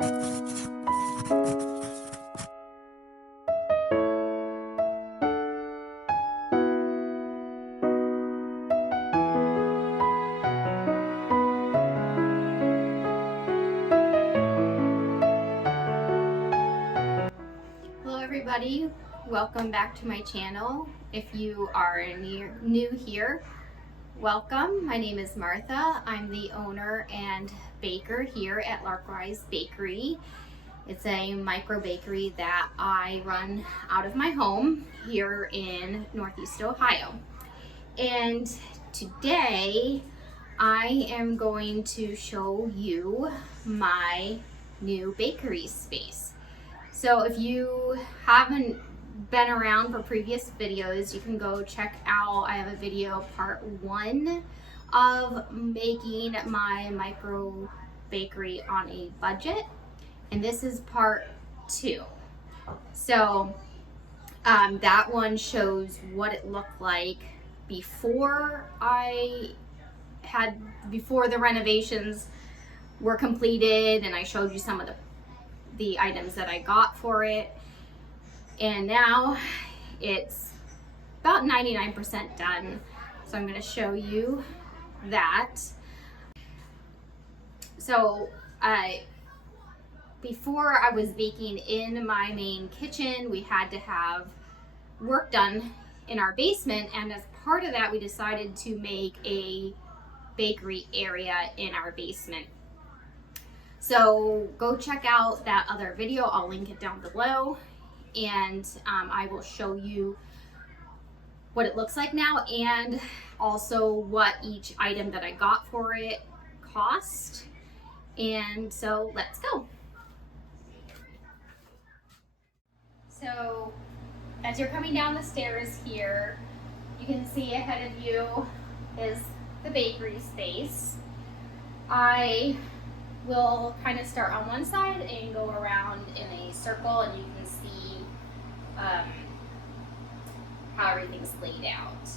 Hello everybody, welcome back to my channel. If you are new here, welcome. My name is Martha. I'm the owner and baker here at Larkwise Bakery. It's a micro bakery that I run out of my home here in Northeast Ohio. And today I am going to show you my new bakery space. So if you haven't been around for previous videos, you can go check out, I have a video part 1 of making my micro bakery on a budget, and this is part 2. So that one shows what it looked like before the renovations were completed, and I showed you some of the items that I got for it. And now it's about 99% done. So I'm going to show you that. So before I was baking in my main kitchen, we had to have work done in our basement, and as part of that we decided to make a bakery area in our basement. So go check out that other video, I'll link it down below, and I will show you what it looks like now and also what each item that I got for it cost. And so let's go. So as you're coming down the stairs here, you can see ahead of you is the bakery space. I will kind of start on one side and go around in a circle, and you can see how everything's laid out.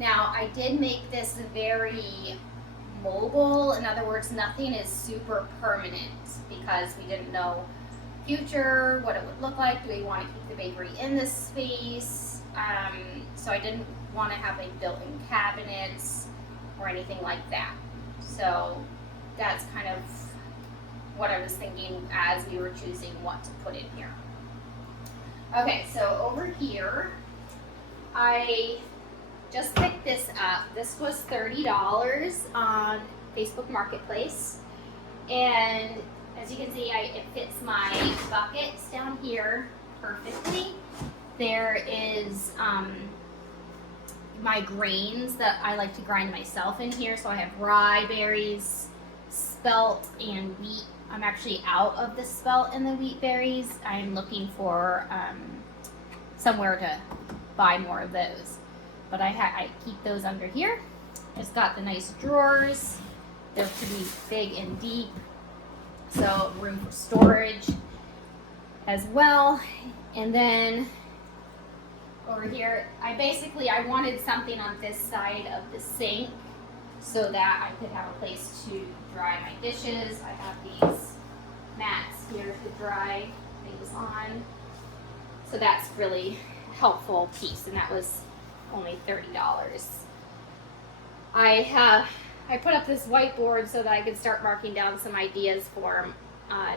Now, I did make this very mobile. In other words, nothing is super permanent because we didn't know future what it would look like. Do we want to keep the bakery in this space? So I didn't want to have any built-in cabinets or anything like that. So that's kind of what I was thinking as we were choosing what to put in here. Okay, so over here, I just picked this up. This was $30 on Facebook Marketplace. And as you can see, it fits my buckets down here perfectly. There is my grains that I like to grind myself in here. So I have rye berries, spelt, and wheat. I'm actually out of the spelt and the wheat berries. I'm looking for somewhere to buy more of those. But I keep those under here. It's got the nice drawers. They're pretty big and deep. So room for storage as well. And then over here, I wanted something on this side of the sink so that I could have a place to dry my dishes. I have these mats here to dry things on. So that's really helpful piece, and that was only $30. I put up this whiteboard so that I could start marking down some ideas for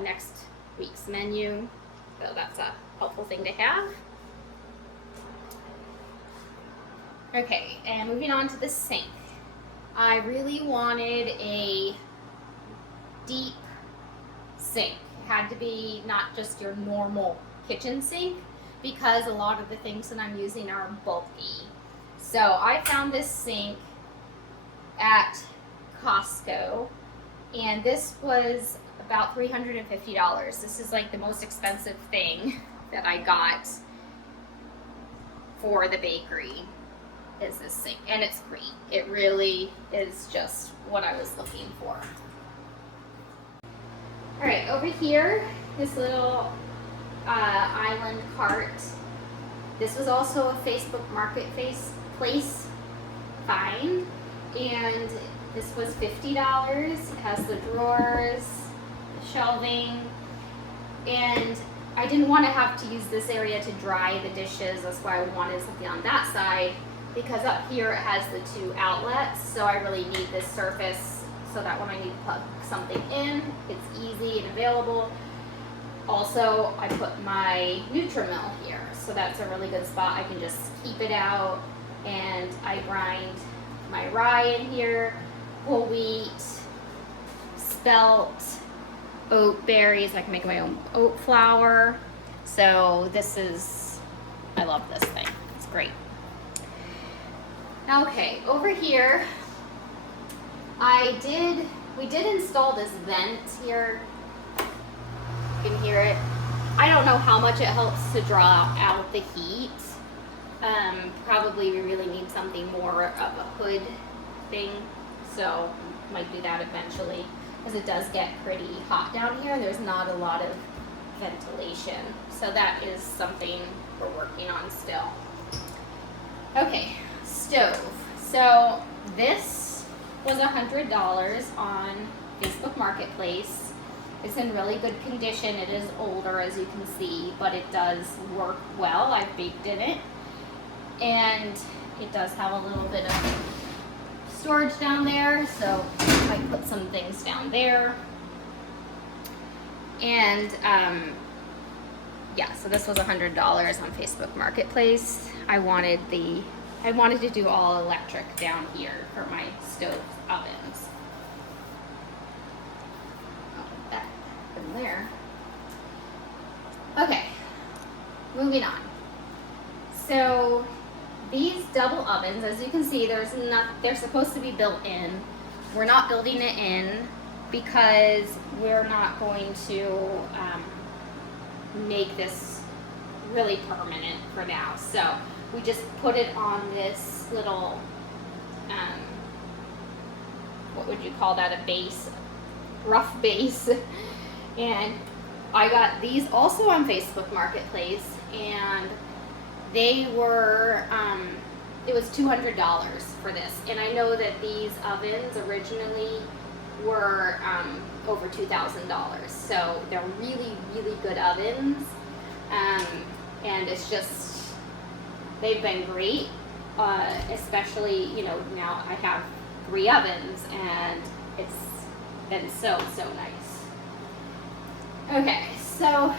next week's menu. So that's a helpful thing to have. Okay, and moving on to the sink. I really wanted a deep sink. It had to be not just your normal kitchen sink because a lot of the things that I'm using are bulky. So I found this sink at Costco, and this was about $350. This is like the most expensive thing that I got for the bakery. Is this sink, and it's great. It really is just what I was looking for. All right, over here, this little island cart. This was also a Facebook Marketplace find, and this was $50. It has the drawers, the shelving, And I didn't want to have to use this area to dry the dishes. That's why I wanted something on that side, because up here it has the 2 outlets. So I really need this surface so that when I need to plug something in, it's easy and available. Also, I put my Nutrimill here, so that's a really good spot. I can just keep it out, and I grind my rye in here, whole wheat, spelt, oat berries. I can make my own oat flour. So this is, I love this thing. It's great. Okay, over here, we did install this vent here. You can hear it. I don't know how much it helps to draw out the heat. Probably we really need something more of a hood thing, so might do that eventually, because it does get pretty hot down here. There's not a lot of ventilation, so that is something we're working on still. Okay, stove. So this was $100 on Facebook Marketplace. It's in really good condition. It is older, as you can see, but it does work well. I've baked in it, and it does have a little bit of storage down there, so I put some things down there. And yeah, so this was $100 on Facebook Marketplace. I wanted to do all electric down here for my stove ovens. Oh, that from there. Okay, moving on. So these double ovens, as you can see, they're supposed to be built in. We're not building it in because we're not going to make this really permanent for now. So we just put it on this little, what would you call that, a base, rough base. And I got these also on Facebook Marketplace, and they were, it was $200 for this. And I know that these ovens originally were over $2,000. So they're really, really good ovens. And it's just, they've been great. Especially, you know, now I have 3 ovens, and it's been so, so nice. Okay, so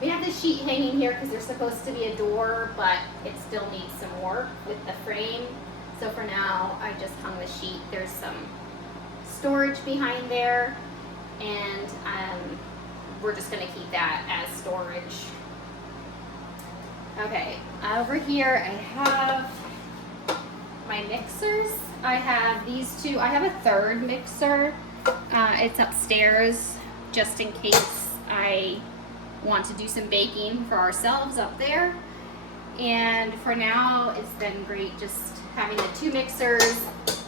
we have this sheet hanging here because there's supposed to be a door, but it still needs some work with the frame. So for now, I just hung the sheet. There's some storage behind there, and we're just gonna keep that as storage. Okay, over here I have my mixers. I have these 2. I have a third mixer. It's upstairs just in case I want to do some baking for ourselves up there. And for now, it's been great just having the 2 mixers.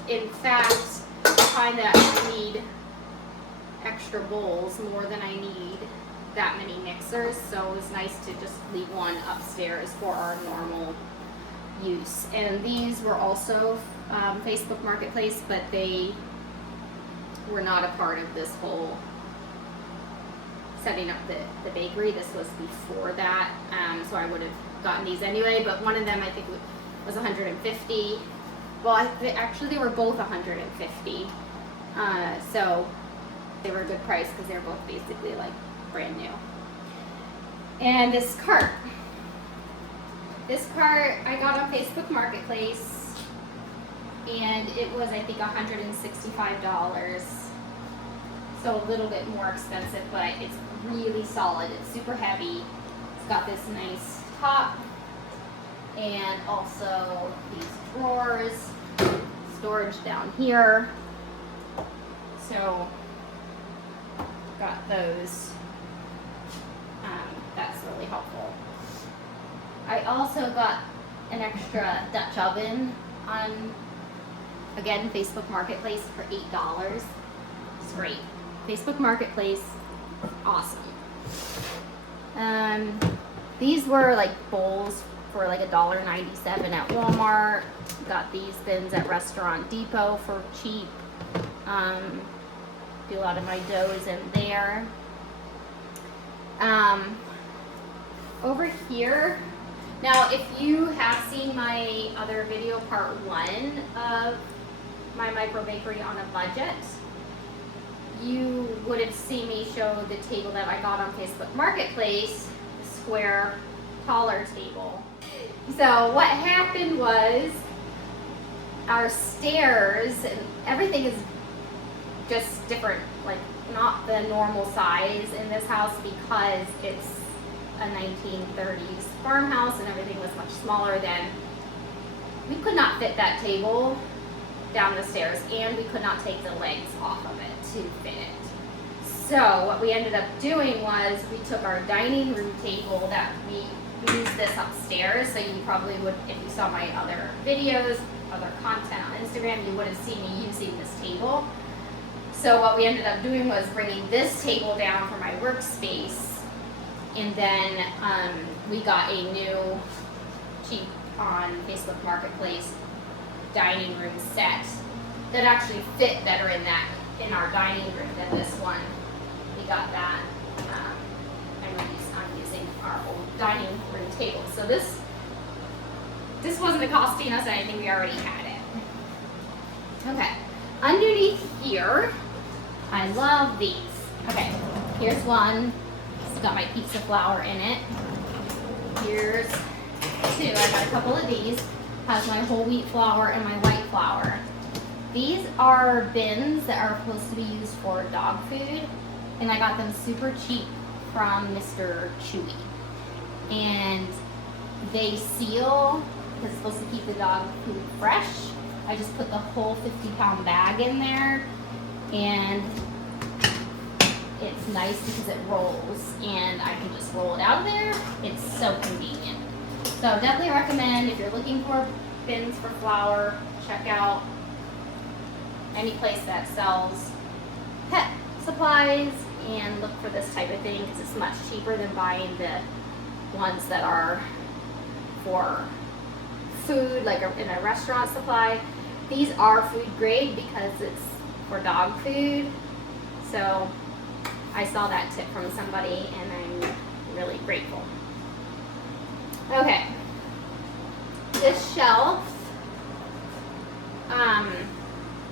In fact, I find that I need extra bowls more than I need that many mixers, so it was nice to just leave one upstairs for our normal use. And these were also Facebook Marketplace, but they were not a part of this whole setting up the bakery. This was before that, so I would have gotten these anyway, but one of them I think was $150. Well, actually they were both $150, so they were a good price because they're both basically like brand new. And this cart I got on Facebook Marketplace, and it was, I think, $165. So a little bit more expensive, but it's really solid. It's super heavy. It's got this nice top, and also these drawers, storage down here. So got those. That's really helpful. I also got an extra Dutch oven on, again, Facebook Marketplace for $8. It's great. Facebook Marketplace, awesome. These were like bowls for like $1.97 at Walmart. Got these bins at Restaurant Depot for cheap. Do a lot of my doughs in there. Over here, now if you have seen my other video, part 1 of my micro bakery on a budget, you would have seen me show the table that I got on Facebook Marketplace, the square, taller table. So what happened was our stairs and everything is just different, like not the normal size in this house because it's a 1930s farmhouse and everything was much smaller than, we could not fit that table down the stairs and we could not take the legs off of it to fit it. So what we ended up doing was we took our dining room table that we used this upstairs, so you probably would, if you saw my other videos, other content on Instagram, you would have seen me using this table. So what we ended up doing was bringing this table down for my workspace, and then we got a new, cheap on Facebook Marketplace dining room set that actually fit better in our dining room than this one. We got that, and I'm using our old dining room table. So this wasn't costing us anything, we already had it. Okay, underneath here, I love these. Okay, here's one. It's got my pizza flour in it. Here's two. I got a couple of these. Has my whole wheat flour and my white flour. These are bins that are supposed to be used for dog food, and I got them super cheap from Mr. Chewy. And they seal, because it's supposed to keep the dog food fresh. I just put the whole 50-pound bag in there, and it's nice because it rolls, and I can just roll it out of there. It's so convenient. So definitely recommend, if you're looking for bins for flour, check out any place that sells pet supplies and look for this type of thing because it's much cheaper than buying the ones that are for food, like in a restaurant supply. These are food grade because it's for dog food. So I saw that tip from somebody and I'm really grateful. Okay, this shelf,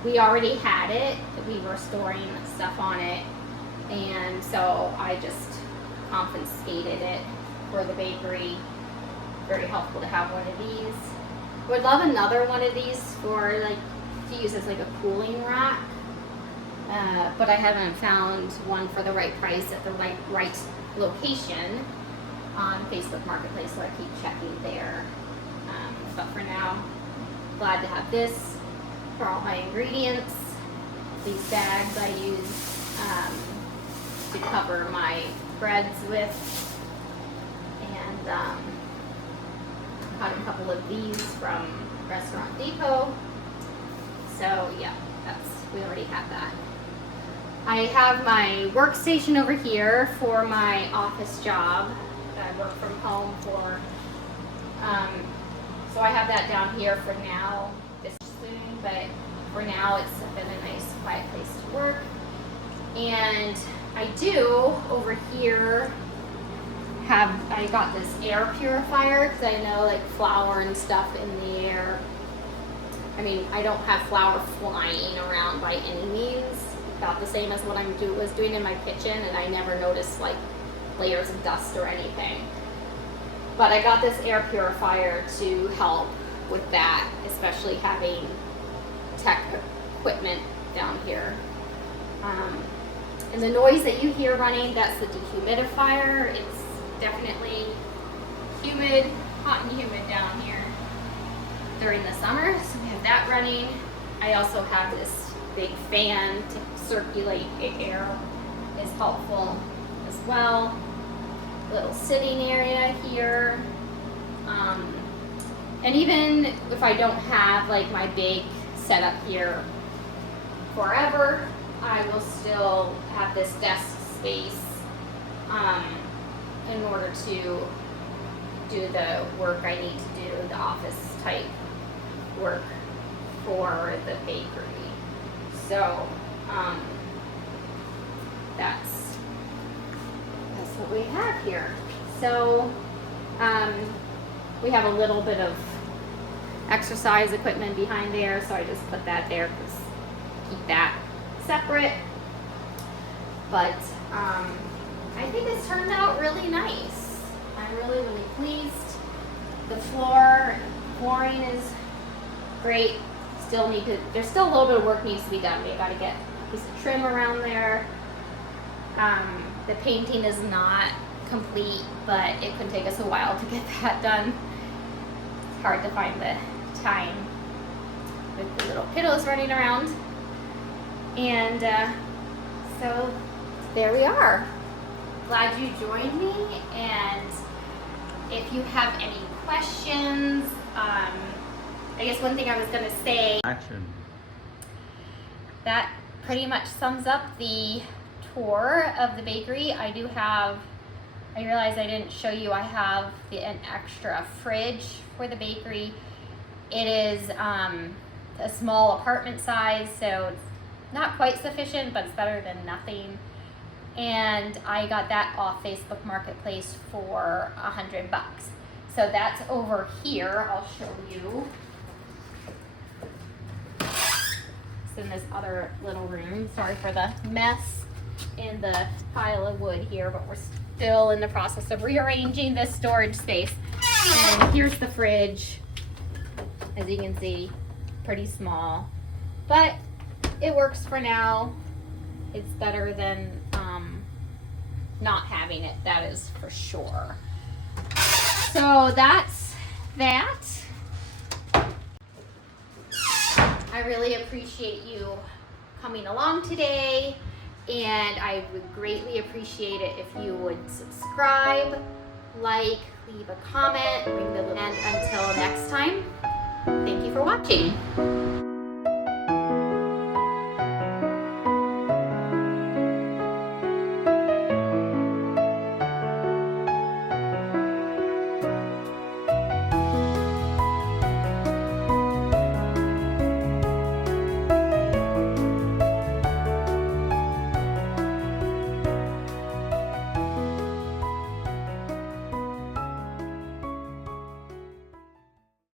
we already had it. We were storing stuff on it, and so I just confiscated it for the bakery. Very helpful to have one of these. Would love another one of these for like to use as like a cooling rack, but I haven't found one for the right price at the right location on Facebook Marketplace, so I keep checking there. But for now, glad to have this for all my ingredients. These bags I use to cover my breads with, and got a couple of these from Restaurant Depot. So yeah, we already have that. I have my workstation over here for my office job that I work from home for. So I have that down here for now, this soon, but for now it's been a nice quiet place to work. And I do over here I got this air purifier because I know like flour and stuff in the air. I mean, I don't have flour flying around by any means, about the same as what I was doing in my kitchen, and I never noticed like layers of dust or anything. But I got this air purifier to help with that, especially having tech equipment down here. And the noise that you hear running, that's the dehumidifier. It's definitely humid, hot and humid down here during the summer, so we have that running. I also have this big fan to circulate air, is helpful as well. Little sitting area here, and even if I don't have like my big setup here forever, I will still have this desk space in order to do the work I need to do, the office type work for the bakery. So that's what we have here. So we have a little bit of exercise equipment behind there, so I just put that there because keep that separate. But I think this turned out really nice. I'm really, really pleased. The flooring is great. There's still a little bit of work needs to be done. We got to get a piece of trim around there. The painting is not complete, but it could take us a while to get that done. It's hard to find the time with the little kiddos running around. And so there we are. Glad you joined me, and if you have any questions, I guess one thing I was gonna say, that pretty much sums up the tour of the bakery. I realized I didn't show you, I have an extra fridge for the bakery. It is a small apartment size, so it's not quite sufficient, but it's better than nothing. And I got that off Facebook Marketplace for $100. So that's over here. I'll show you. It's in this other little room. Sorry for the mess in the pile of wood here, but we're still in the process of rearranging this storage space. And here's the fridge. As you can see, pretty small, but it works for now. It's better than not having it, that is for sure. So that's that. I really appreciate you coming along today, and I would greatly appreciate it if you would subscribe, like, leave a comment, ring the little, and until next time, thank you for watching.